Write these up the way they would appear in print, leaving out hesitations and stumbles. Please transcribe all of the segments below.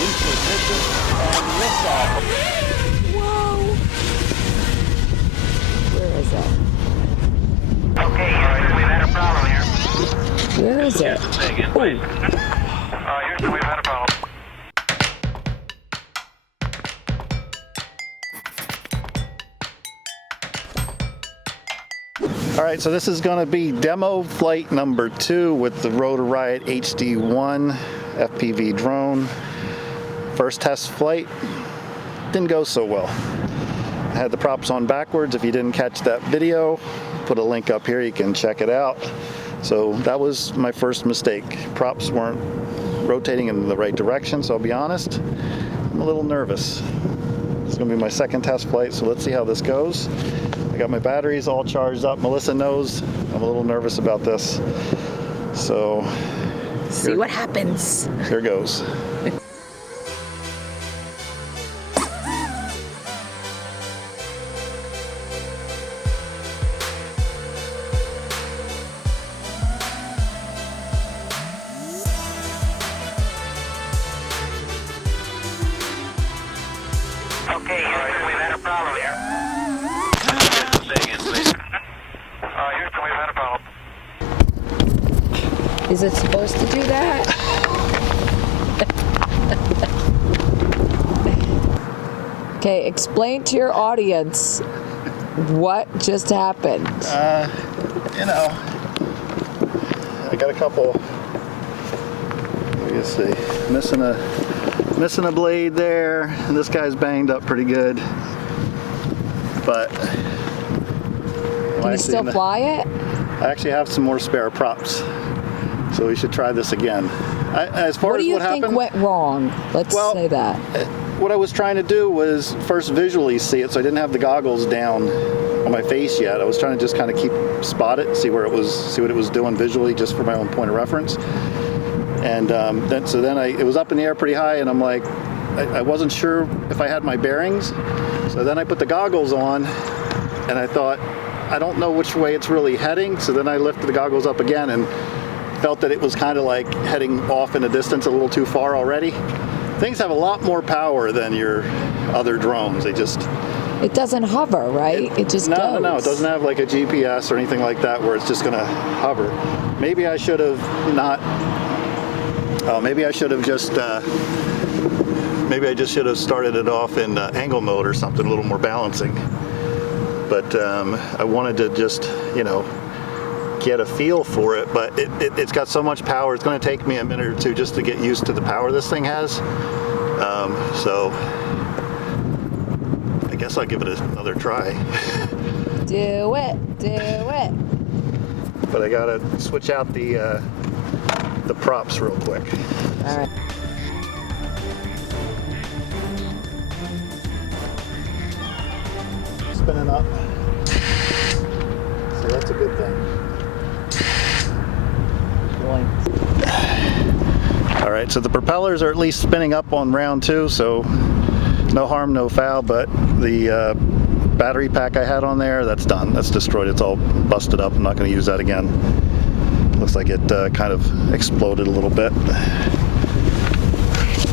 Boost ignition and liftoff. Whoa! Where is it? Okay, Houston, we've had a problem here. Where is it? Say again, please. Houston, we've had a problem. All right, so this is going to be demo flight number 2 with the Rotor Riot HD1 FPV drone. First test flight didn't go so well. I had the props on backwards. If you didn't catch that video, put a link up here, you can check it out. So that was my first mistake. Props weren't rotating in the right direction, so I'll be honest, I'm a little nervous. It's going to be my second test flight, so let's see how this goes. I got my batteries all charged up. Melissa knows I'm a little nervous about this. So See what happens. Here goes. Okay, Houston, we've had a problem here. Say again, please. Houston, we've had a problem. Is it supposed to do that? Okay, explain to your audience what just happened. You know, I got a couple. Let me see, missing a blade there, and this guy's banged up pretty good. But Can you still fly it? I actually have some more spare props, so we should try this again. As far What as do you what think happened, went wrong? Let's say that. what I was trying to do was first visually see it, so I didn't have the goggles down on my face yet. I was trying to just kind of spot it, see what it was doing visually, just for my own point of reference. And then it was up in the air pretty high, and I'm like, I wasn't sure if I had my bearings. So then I put the goggles on, and I thought, I don't know which way it's really heading. So then I lifted the goggles up again and felt that it was kind of like heading off in the distance a little too far already. Things have a lot more power than your other drones. It doesn't hover, right? It just goes. No, it doesn't have like a GPS or anything like that where it's just gonna hover. Maybe I should have maybe I just should have started it off in angle mode or something, a little more balancing. But I wanted to just, get a feel for it. But it's got so much power, it's going to take me a minute or two just to get used to the power this thing has. So I guess I'll give it another try. Do it. But I got to switch out the props real quick. All right. Spinning up. So that's a good thing. All right, so the propellers are at least spinning up on round 2, so no harm, no foul, but the battery pack I had on there, that's done. That's destroyed. It's all busted up. I'm not going to use that again. Looks like it kind of exploded a little bit.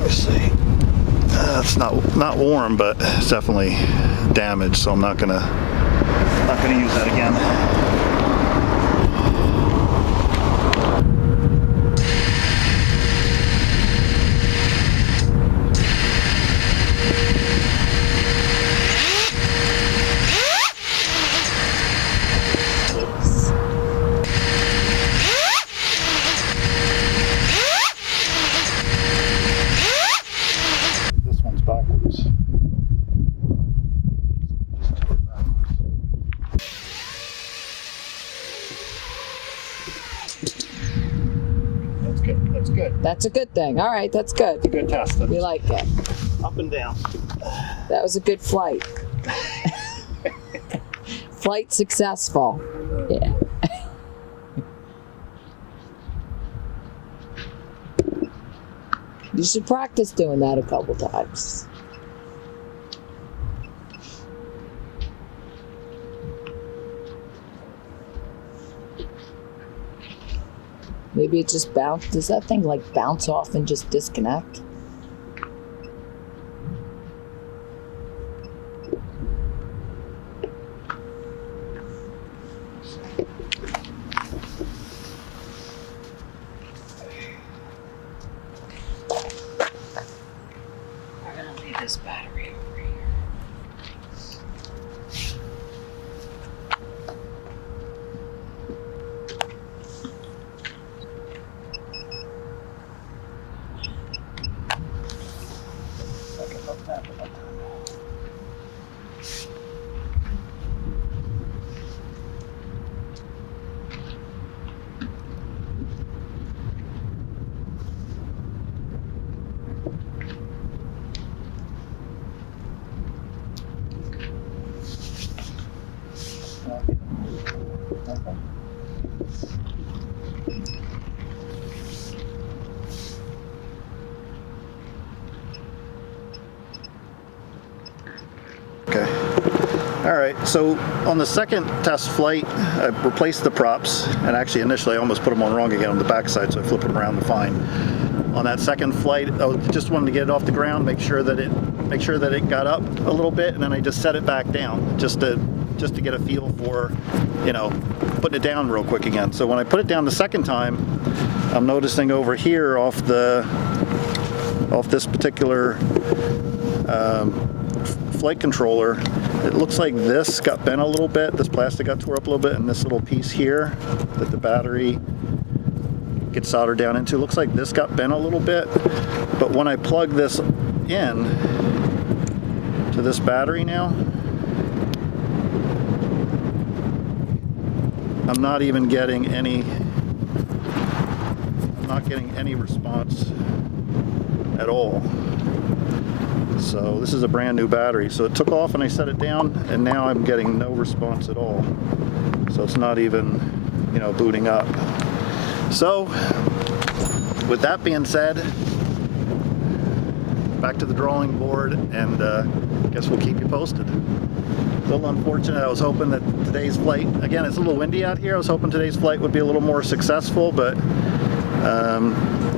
Let's see. It's not warm, but it's definitely damaged, so I'm not gonna use that again. Backwards. That's good. That's good. That's a good thing. All right, that's good. It's a good test. We like it. Up and down. That was a good flight. Flight successful. Yeah. You should practice doing that a couple times. Maybe it just bounced. Does that thing like bounce off and just disconnect? All right, so on the second test flight, I replaced the props, and actually initially I almost put them on wrong again on the backside, so I flipped them around to fine. On that second flight, I just wanted to get it off the ground, make sure that it got up a little bit, and then I just set it back down just to get a feel for, you know, putting it down real quick again. So when I put it down the second time, I'm noticing over here off this particular flight controller, it looks like this got bent a little bit, this plastic got tore up a little bit, and this little piece here that the battery gets soldered down into, looks like this got bent a little bit. But when I plug this in to this battery now, I'm not getting any response at all. So this is a brand new battery. So it took off and I set it down, and now I'm getting no response at all. So it's not even, you know, booting up. So with that being said, back to the drawing board, and guess we'll keep you posted. A little unfortunate. I was hoping that today's flight, again, it's a little windy out here. I was hoping today's flight would be a little more successful, but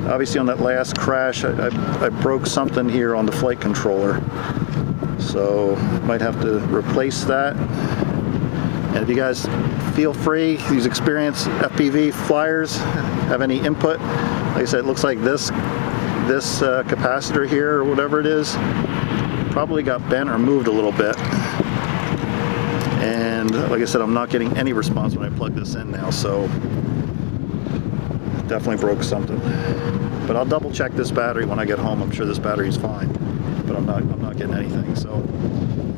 obviously on that last crash, I broke something here on the flight controller. So might have to replace that. And if you guys feel free, these experienced FPV flyers have any input, like I said, it looks like this capacitor here, or whatever it is, probably got bent or moved a little bit. And like I said, I'm not getting any response when I plug this in now, so definitely broke something. But I'll double check this battery when I get home. I'm sure this battery's fine, but I'm not getting anything. So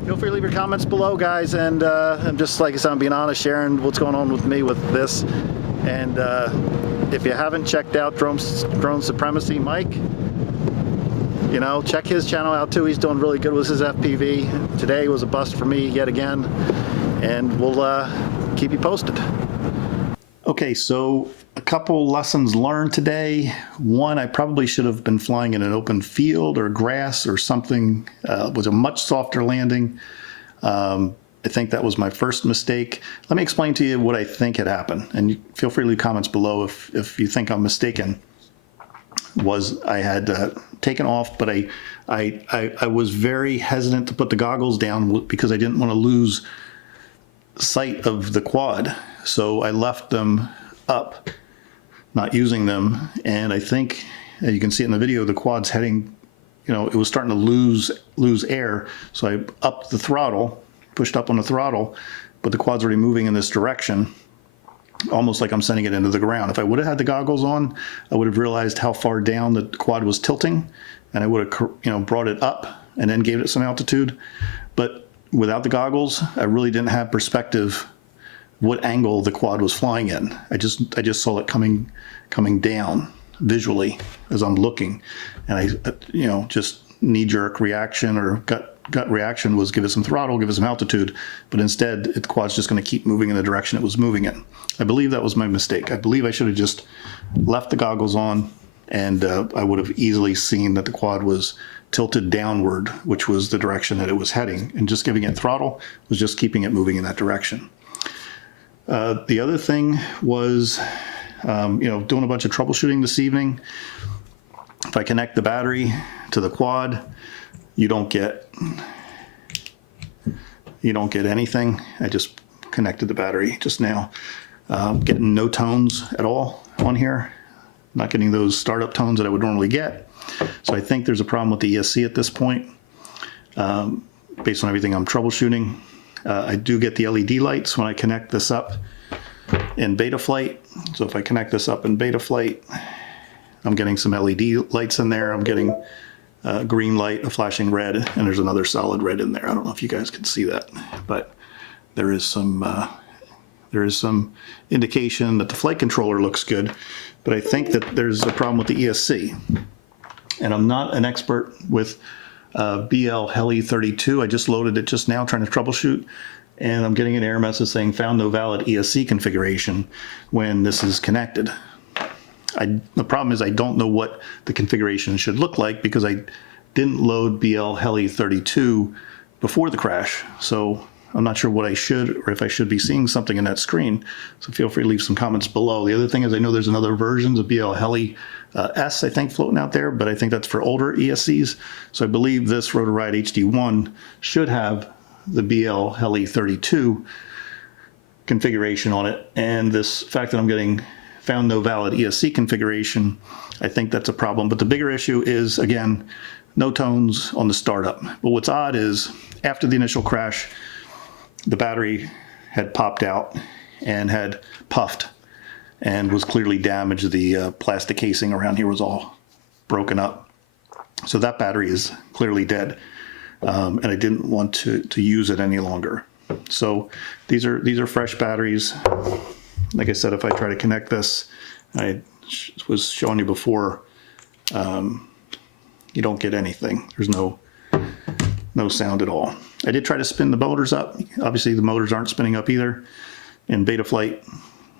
feel free to leave your comments below, guys. And I'm just, like I said, I'm being honest, sharing what's going on with me with this. And if you haven't checked out Drone Supremacy Mike, you know, check his channel out too. He's doing really good with his FPV. Today was a bust for me yet again, and we'll keep you posted. Okay, so a couple lessons learned today. One, I probably should have been flying in an open field or grass or something. Was a much softer landing. I think that was my first mistake. Let me explain to you what I think had happened, and you feel free to leave comments below if you think I'm mistaken. I had taken off, but I was very hesitant to put the goggles down because I didn't want to lose sight of the quad. So I left them up, not using them. And I think, as you can see it in the video, the quad's heading, you know, it was starting to lose air. So I upped the throttle, pushed up on the throttle, but the quad's already moving in this direction, almost like I'm sending it into the ground. If I would have had the goggles on, I would have realized how far down the quad was tilting, and I would have, you know, brought it up and then gave it some altitude. But without the goggles, I really didn't have perspective what angle the quad was flying in. I just saw it coming down visually as I'm looking, and I, you know, just knee-jerk reaction or gut reaction was give it some throttle, give it some altitude, but instead the quad's just going to keep moving in the direction it was moving in. I believe that was my mistake. I believe I should have just left the goggles on, and I would have easily seen that the quad was tilted downward, which was the direction that it was heading, and just giving it throttle was just keeping it moving in that direction. The other thing was, you know, doing a bunch of troubleshooting this evening. If I connect the battery to the quad, you don't get anything. I just connected the battery just now. Getting no tones at all on here. Not getting those startup tones that I would normally get. So I think there's a problem with the ESC at this point, based on everything I'm troubleshooting. I do get the LED lights when I connect this up in beta flight. So if I connect this up in beta flight, I'm getting some LED lights in there. I'm getting a green light, a flashing red, and there's another solid red in there. I don't know if you guys can see that, but there is some indication that the flight controller looks good, but I think that there's a problem with the ESC. And I'm not an expert with BL Heli 32. I just loaded it just now trying to troubleshoot, and I'm getting an error message saying found no valid ESC configuration when this is connected. The problem is I don't know what the configuration should look like because I didn't load BL Heli 32 before the crash. So I'm not sure what I should, or if I should be seeing something in that screen. So feel free to leave some comments below. The other thing is I know there's another versions of BL Heli S, I think, floating out there, but I think that's for older ESCs. So I believe this Rotor Riot HD1 should have the BL Heli 32 configuration on it. And this fact that I'm getting found no valid ESC configuration, I think that's a problem. But the bigger issue is, again, no tones on the startup. But what's odd is after the initial crash, the battery had popped out and had puffed and was clearly damaged. The plastic casing around here was all broken up. So that battery is clearly dead. And I didn't want to use it any longer. So these are fresh batteries. Like I said, if I try to connect this, I was showing you before, you don't get anything. There's no sound at all. I did try to spin the motors up. Obviously the motors aren't spinning up either in beta flight.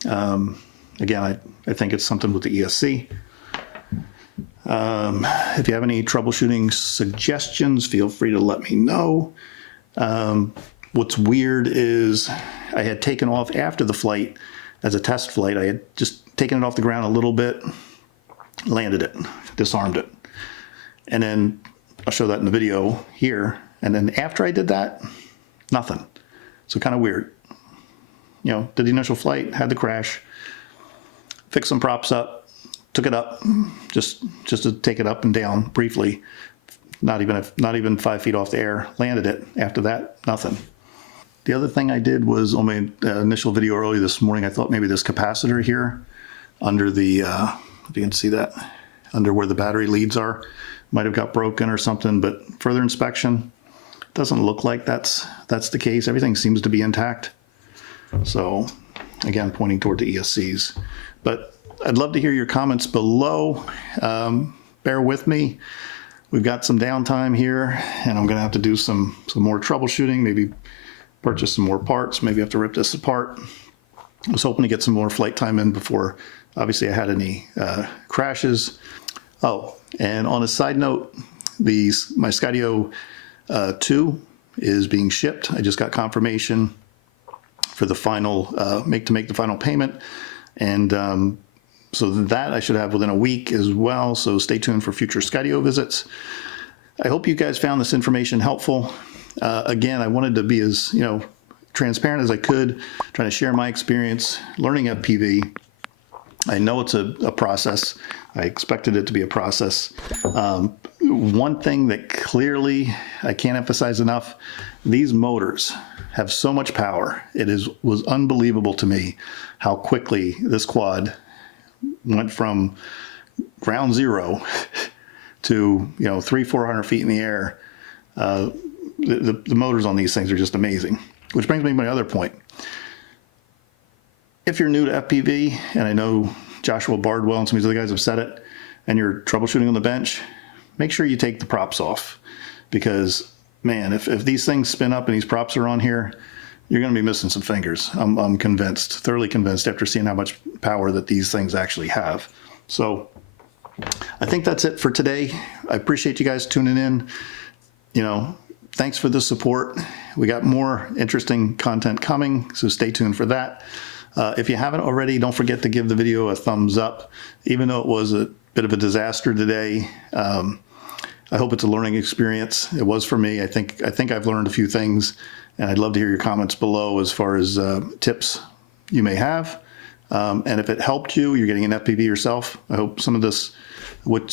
Again, I think it's something with the ESC. If you have any troubleshooting suggestions, feel free to let me know. What's weird is I had taken off after the flight as a test flight. I had just taken it off the ground a little bit, landed it, disarmed it. And then I'll show that in the video here. And then after I did that, nothing. So kind of weird. You know, did the initial flight, had the crash, fixed some props up, took it up, just to take it up and down briefly. Not even 5 feet off the air, landed it. After that, nothing. The other thing I did was on my initial video early this morning, I thought maybe this capacitor here under the, if you can see that, under where the battery leads are, might have got broken or something, but further inspection, doesn't look like that's the case. Everything seems to be intact. So again, pointing toward the ESCs. But I'd love to hear your comments below. Bear with me. We've got some downtime here, and I'm gonna have to do some more troubleshooting, maybe purchase some more parts, maybe have to rip this apart. I was hoping to get some more flight time in before, obviously, I had any crashes. Oh, and on a side note, my Skydio 2 is being shipped. I just got confirmation for the final, make the final payment. And so that I should have within a week as well. So stay tuned for future Skydio visits. I hope you guys found this information helpful. Again, I wanted to be as transparent as I could, trying to share my experience learning FPV. I know it's a process. I expected it to be a process. One thing that clearly I can't emphasize enough, these motors have so much power. It was unbelievable to me how quickly this quad went from ground zero to 300-400 feet in the air. The motors on these things are just amazing. Which brings me to my other point. If you're new to FPV, and I know Joshua Bardwell and some of these other guys have said it, and you're troubleshooting on the bench, make sure you take the props off. Because, man, if these things spin up and these props are on here, you're going to be missing some fingers. I'm convinced, thoroughly convinced, after seeing how much power that these things actually have. So I think that's it for today. I appreciate you guys tuning in. Thanks for the support. We got more interesting content coming, so stay tuned for that. If you haven't already, don't forget to give the video a thumbs up. Even though it was a bit of a disaster today, I hope it's a learning experience. It was for me. I think I've learned a few things, and I'd love to hear your comments below as far as tips you may have. And if it helped you, you're getting an FPV yourself, I hope some of this would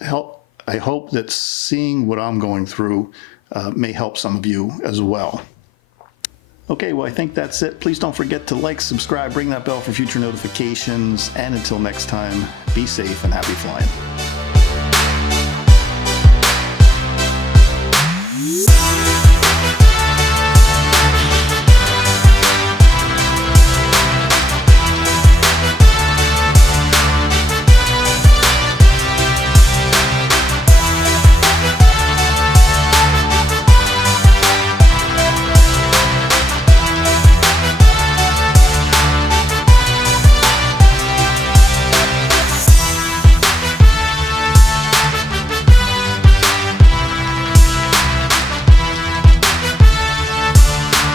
help. I hope that seeing what I'm going through may help some of you as well. Okay, well, I think that's it. Please don't forget to like, subscribe, ring that bell for future notifications, and until next time, be safe and happy flying.